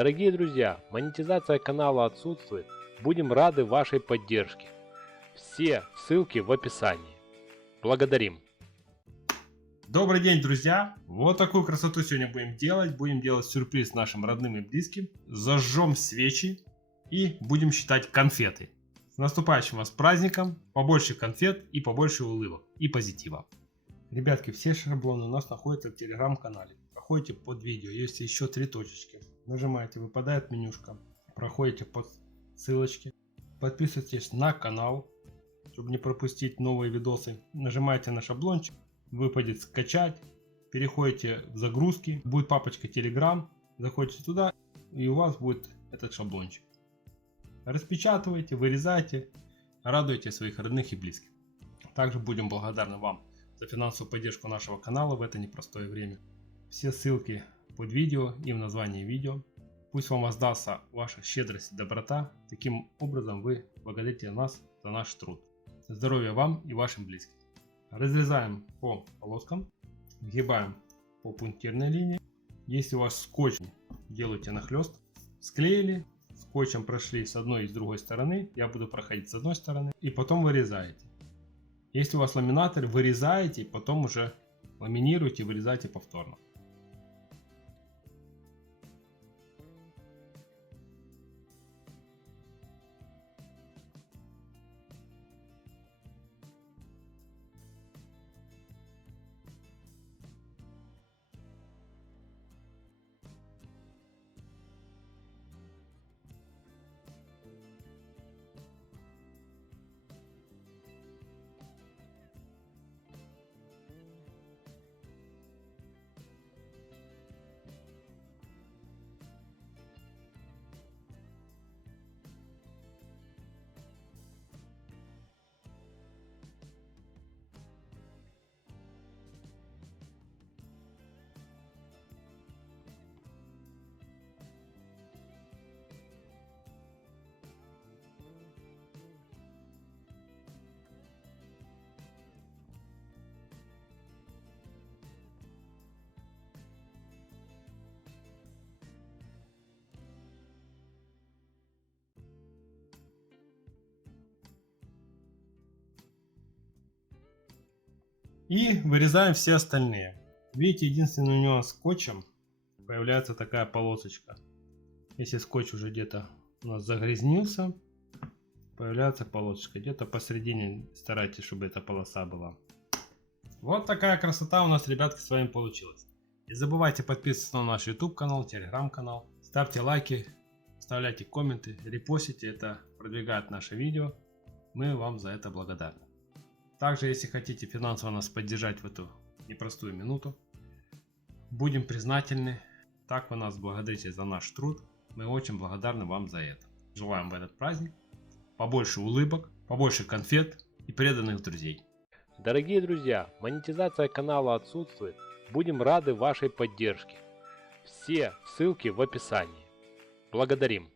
Дорогие друзья, монетизация канала отсутствует. Будем рады вашей поддержке. Все ссылки в описании. Благодарим. Добрый день, друзья! Вот такую красоту сегодня будем делать. Будем делать сюрприз нашим родным и близким. Зажжем свечи и будем считать конфеты. С наступающим вас праздником! Побольше конфет и побольше улыбок и позитива. Ребятки, все шаблоны у нас находятся в телеграм-канале. Проходите под видео, есть еще 3 точечки. Нажимаете, выпадает менюшка. Проходите по ссылочке. Подписывайтесь на канал, чтобы не пропустить новые видосы. Нажимаете на шаблончик. Выпадет скачать, переходите в загрузки, будет папочка Telegram, заходите туда и у вас будет этот шаблончик. Распечатывайте, вырезайте, радуйте своих родных и близких. Также будем благодарны вам за финансовую поддержку нашего канала в это непростое время. Все ссылки под видео и в названии видео. Пусть вам воздастся ваша щедрость и доброта. Таким образом вы благодарите нас за наш труд. Здоровья вам и вашим близким. Разрезаем по полоскам, сгибаем по пунктирной линии. Если у вас скотч, делайте нахлест. Склеили, скотчем прошли с одной и с другой стороны. Я буду проходить с одной стороны и потом вырезаете. Если у вас ламинатор, вырезаете, потом уже ламинируете, вырезаете повторно. И вырезаем все остальные. Видите, единственный нюанс скотчем появляется такая полосочка. Если скотч уже где-то у нас загрязнился, появляется полосочка. Где-то посередине старайтесь, чтобы эта полоса была. Вот такая красота у нас, ребятки, с вами получилась. Не забывайте подписываться на наш YouTube канал, Telegram канал. Ставьте лайки, оставляйте комменты, репостите. Это продвигает наше видео. Мы вам за это благодарны. Также, если хотите финансово нас поддержать в эту непростую минуту, будем признательны. Так вы нас благодарите за наш труд. Мы очень благодарны вам за это. Желаем в этот праздник побольше улыбок, побольше конфет и преданных друзей. Дорогие друзья, монетизация канала отсутствует. Будем рады вашей поддержке. Все ссылки в описании. Благодарим.